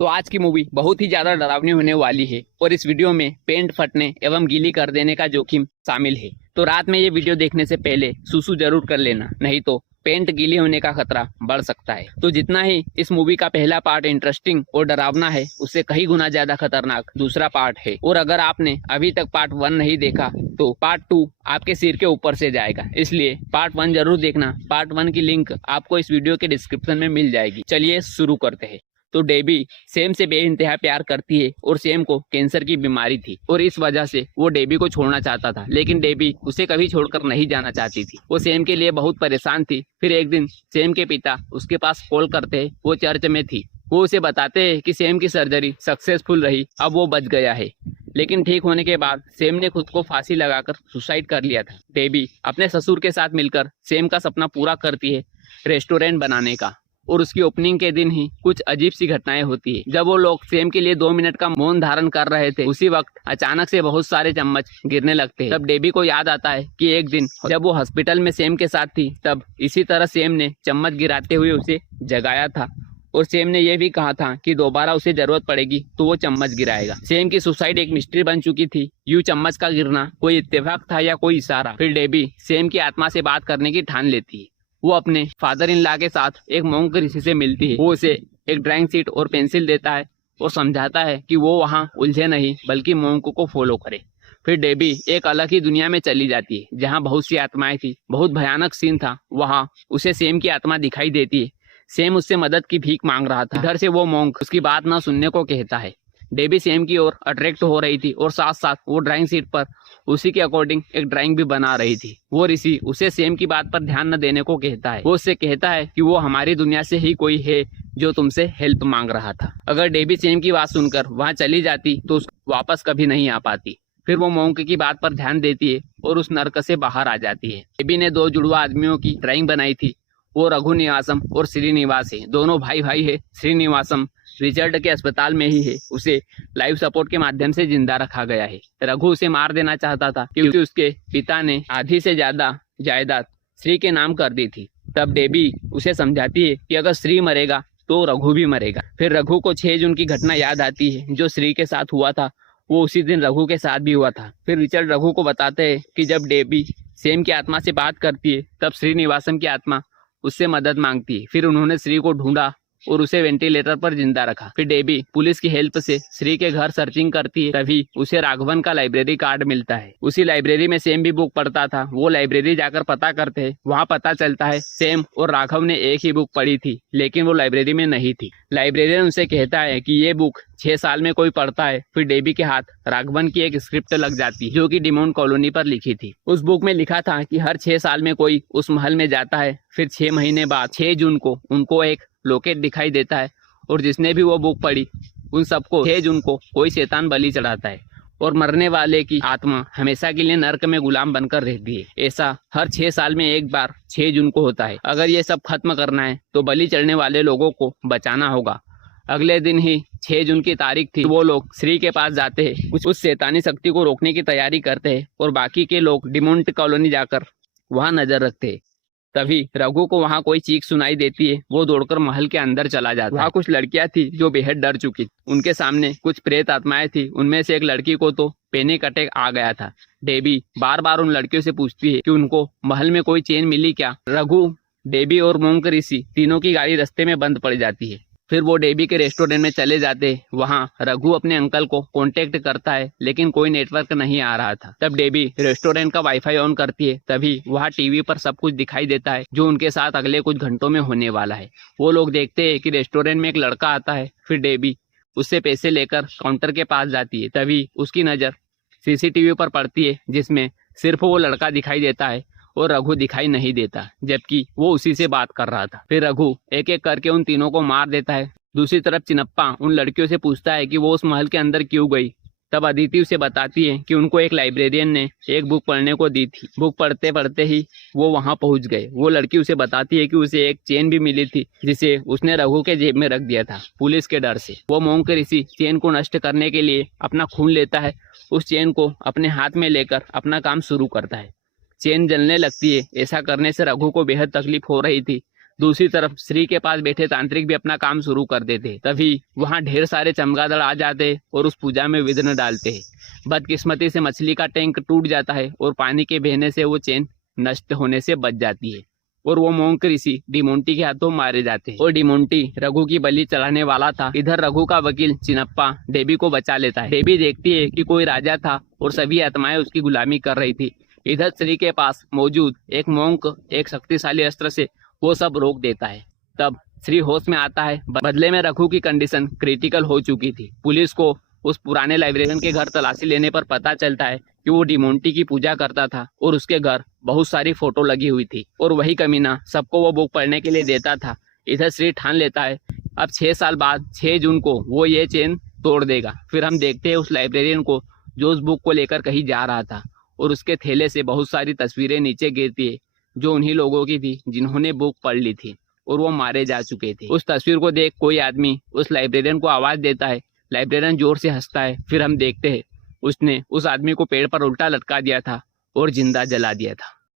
तो आज की मूवी बहुत ही ज्यादा डरावनी होने वाली है और इस वीडियो में पेंट फटने एवं गीली कर देने का जोखिम शामिल है। तो रात में ये वीडियो देखने से पहले सुसु जरूर कर लेना, नहीं तो पेंट गीली होने का खतरा बढ़ सकता है। तो जितना ही इस मूवी का पहला पार्ट इंटरेस्टिंग और डरावना है, उससे कई गुना ज्यादा खतरनाक दूसरा पार्ट है। और अगर आपने अभी तक पार्ट 1 नहीं देखा तो पार्ट 2 आपके सिर के ऊपर से जाएगा, इसलिए पार्ट 1 जरूर देखना। पार्ट 1 की लिंक आपको इस वीडियो के डिस्क्रिप्शन में मिल जाएगी। चलिए शुरू करते हैं। तो डेबी सेम से बेइंतहा प्यार करती है और सेम को कैंसर की बीमारी थी और इस वजह से वो डेबी को छोड़ना चाहता था, लेकिन डेबी उसे कभी छोड़कर नहीं जाना चाहती थी। वो सेम के लिए बहुत परेशान थी। फिर एक दिन सेम के पिता उसके पास कॉल करते हैं। वो चर्च में थी। वो उसे बताते हैं कि सेम की सर्जरी सक्सेसफुल रही, अब वो बच गया है। लेकिन ठीक होने के बाद सेम ने खुद को फांसी लगाकर सुसाइड कर लिया था। डेबी अपने ससुर के साथ मिलकर सेम का सपना पूरा करती है रेस्टोरेंट बनाने का, और उसकी ओपनिंग के दिन ही कुछ अजीब सी घटनाएं होती है। जब वो लोग सेम के लिए 2 मिनट का मौन धारण कर रहे थे, उसी वक्त अचानक से बहुत सारे चम्मच गिरने लगते हैं। तब डेबी को याद आता है कि एक दिन जब वो हॉस्पिटल में सेम के साथ थी, तब इसी तरह सेम ने चम्मच गिराते हुए उसे जगाया था और सेम ने यह भी कहा था कि दोबारा उसे जरूरत पड़ेगी तो वो चम्मच गिराएगा। सेम की सुसाइड एक मिस्ट्री बन चुकी थी। यूं चम्मच का गिरना कोई इत्तेफाक था या कोई इशारा? फिर डेबी सेम की आत्मा से बात करने की ठान लेती है। वो अपने फादर इन लॉ के साथ एक मोंक ऋषि से मिलती है। वो उसे एक ड्राइंग शीट और पेंसिल देता है और समझाता है कि वो वहाँ उलझे नहीं बल्कि मोंक को फॉलो करे। फिर डेबी एक अलग ही दुनिया में चली जाती है जहाँ बहुत सी आत्माएं थी। बहुत भयानक सीन था। वहाँ उसे सेम की आत्मा दिखाई देती है। सेम उससे मदद की भीख मांग रहा था। इधर से वो मोंक उसकी बात न सुनने को कहता है। डेबी सेम की ओर अट्रैक्ट हो रही थी और साथ साथ वो ड्राइंग शीट पर उसी के अकॉर्डिंग एक ड्राइंग भी बना रही थी। वो ऋषि उसे सेम की बात पर ध्यान न देने को कहता है। वो उससे कहता है कि वो हमारी दुनिया से ही कोई है जो तुमसे हेल्प मांग रहा था। अगर डेबी सेम की बात सुनकर वहाँ चली जाती तो वापस कभी नहीं आ पाती। फिर वो मोंक की बात पर ध्यान देती है और उस नर्क से बाहर आ जाती है। डेबी ने 2 जुड़वा आदमियों की ड्राइंग बनाई थी। वो रघु निवासम और श्रीनिवास है। दोनों भाई भाई है। श्रीनिवासम रिचर्ड के अस्पताल में ही है। उसे लाइफ सपोर्ट के माध्यम से जिंदा रखा गया है। रघु उसे मार देना चाहता था क्योंकि उसके पिता ने आधी से ज्यादा जायदाद श्री के नाम कर दी थी। तब डेबी उसे समझाती है कि अगर श्री मरेगा तो रघु भी मरेगा। फिर रघु को 6 जून की घटना याद आती है जो श्री के साथ हुआ था। वो उसी दिन रघु के साथ भी हुआ था। फिर रिचर्ड रघु को बताते हैं कि जब डेबी सेम की आत्मा से बात करती है तब श्रीनिवासम की आत्मा उससे मदद मांगती है। फिर उन्होंने श्री को ढूंढा और उसे वेंटिलेटर पर जिंदा रखा। फिर डेबी पुलिस की हेल्प से श्री के घर सर्चिंग करती है। तभी उसे राघवन का लाइब्रेरी कार्ड मिलता है। उसी लाइब्रेरी में सेम भी बुक पढ़ता था। वो लाइब्रेरी जाकर पता करते हैं। वहाँ पता चलता है सेम और राघव ने एक ही बुक पढ़ी थी, लेकिन वो लाइब्रेरी में नहीं थी। लाइब्रेरियन उनसे कहता है कि ये बुक 6 साल में कोई पढ़ता है। फिर डेबी के हाथ राघवन की एक स्क्रिप्ट लग जाती है जो कि डिमोन कॉलोनी पर लिखी थी। उस बुक में लिखा था कि हर 6 साल में कोई उस महल में जाता है। फिर 6 महीने बाद 6 जून को उनको एक लोकेट दिखाई देता है और जिसने भी वो बुक पढ़ी उन सबको 6 जून को कोई शैतान बलि चढ़ाता है और मरने वाले की आत्मा हमेशा के लिए नर्क में गुलाम बनकर रहती है। ऐसा हर 6 साल में एक बार 6 जून को होता है। अगर ये सब खत्म करना है तो बलि चढ़ने वाले लोगों को बचाना होगा। अगले दिन ही 6 जून की तारीख थी। वो लोग श्री के पास जाते हैं, उस शैतानी शक्ति को रोकने की तैयारी करते हैं और बाकी के लोग डिमोंट कॉलोनी जाकर वहाँ नजर रखते हैं। तभी रघु को वहाँ कोई चीख सुनाई देती है। वो दौड़कर महल के अंदर चला जाता है। वहाँ कुछ लड़कियां थी जो बेहद डर चुकी। उनके सामने कुछ प्रेत आत्माएं थी। उनमें से एक लड़की को तो पैनिक अटैक आ गया था। डेबी बार बार उन लड़कियों से पूछती है कि उनको महल में कोई चेन मिली क्या। रघु, डेबी और मोंक ऋषि तीनों की गाड़ी रास्ते में बंद पड़ जाती है। फिर वो डेबी के रेस्टोरेंट में चले जाते। वहाँ रघु अपने अंकल को कांटेक्ट करता है, लेकिन कोई नेटवर्क नहीं आ रहा था। तब डेबी रेस्टोरेंट का वाईफाई ऑन करती है। तभी वहाँ टीवी पर सब कुछ दिखाई देता है जो उनके साथ अगले कुछ घंटों में होने वाला है। वो लोग देखते हैं कि रेस्टोरेंट में एक लड़का आता है। फिर डेबी उससे पैसे लेकर काउंटर के पास जाती है। तभी उसकी नज़र CCTV पर पड़ती है जिसमें सिर्फ वो लड़का दिखाई देता है और रघु दिखाई नहीं देता, जबकि वो उसी से बात कर रहा था। फिर रघु एक एक करके उन तीनों को मार देता है। दूसरी तरफ चिनप्पा उन लड़कियों से पूछता है कि वो उस महल के अंदर क्यों गई। तब अदिति उसे बताती है कि उनको एक लाइब्रेरियन ने एक बुक पढ़ने को दी थी। बुक पढ़ते पढ़ते ही वो वहाँ पहुँच गए। वो लड़की उसे बताती है कि उसे एक चेन भी मिली थी जिसे उसने रघु के जेब में रख दिया था पुलिस के डर से। वो मोंक ऋषि चेन को नष्ट करने के लिए अपना खून लेता है। उस चेन को अपने हाथ में लेकर अपना काम शुरू करता है। चेन जलने लगती है। ऐसा करने से रघु को बेहद तकलीफ हो रही थी। दूसरी तरफ श्री के पास बैठे तांत्रिक भी अपना काम शुरू कर देते। तभी वहाँ ढेर सारे चमगादड़ आ जाते और उस पूजा में विघ्न डालते हैं। बदकिस्मती से मछली का टैंक टूट जाता है और पानी के बहने से वो चेन नष्ट होने से बच जाती है और वो मोंक ऋषि डिमोंटी के हाथों मारे जाते हैं। और डिमोंटी रघु की बलि चढ़ाने वाला था। इधर रघु का वकील चिनप्पा डेबी को बचा लेता है। डेबी देखती है कि कोई राजा था और सभी आत्माएं उसकी गुलामी कर रही थी। इधर श्री के पास मौजूद एक मोंक एक शक्तिशाली अस्त्र से वो सब रोक देता है। तब श्री होश में आता है। बदले में रघु की कंडीशन क्रिटिकल हो चुकी थी। पुलिस को उस पुराने लाइब्रेरियन के घर तलाशी लेने पर पता चलता है कि वो डिमोंटी की पूजा करता था और उसके घर बहुत सारी फोटो लगी हुई थी और वही कमीना सबको वो बुक पढ़ने के लिए देता था। इधर श्री ठान लेता है अब 6 साल बाद 6 जून को वो ये चेन तोड़ देगा। फिर हम देखते हैं उस लाइब्रेरियन को जो उस बुक को लेकर कहीं जा रहा था और उसके थैले से बहुत सारी तस्वीरें नीचे गिरती है जो उन्हीं लोगों की थी जिन्होंने बुक पढ़ ली थी और वो मारे जा चुके थे। उस तस्वीर को देख कोई आदमी उस लाइब्रेरियन को आवाज देता है। लाइब्रेरियन जोर से हंसता है। फिर हम देखते हैं उसने उस आदमी को पेड़ पर उल्टा लटका दिया था और जिंदा जला दिया था।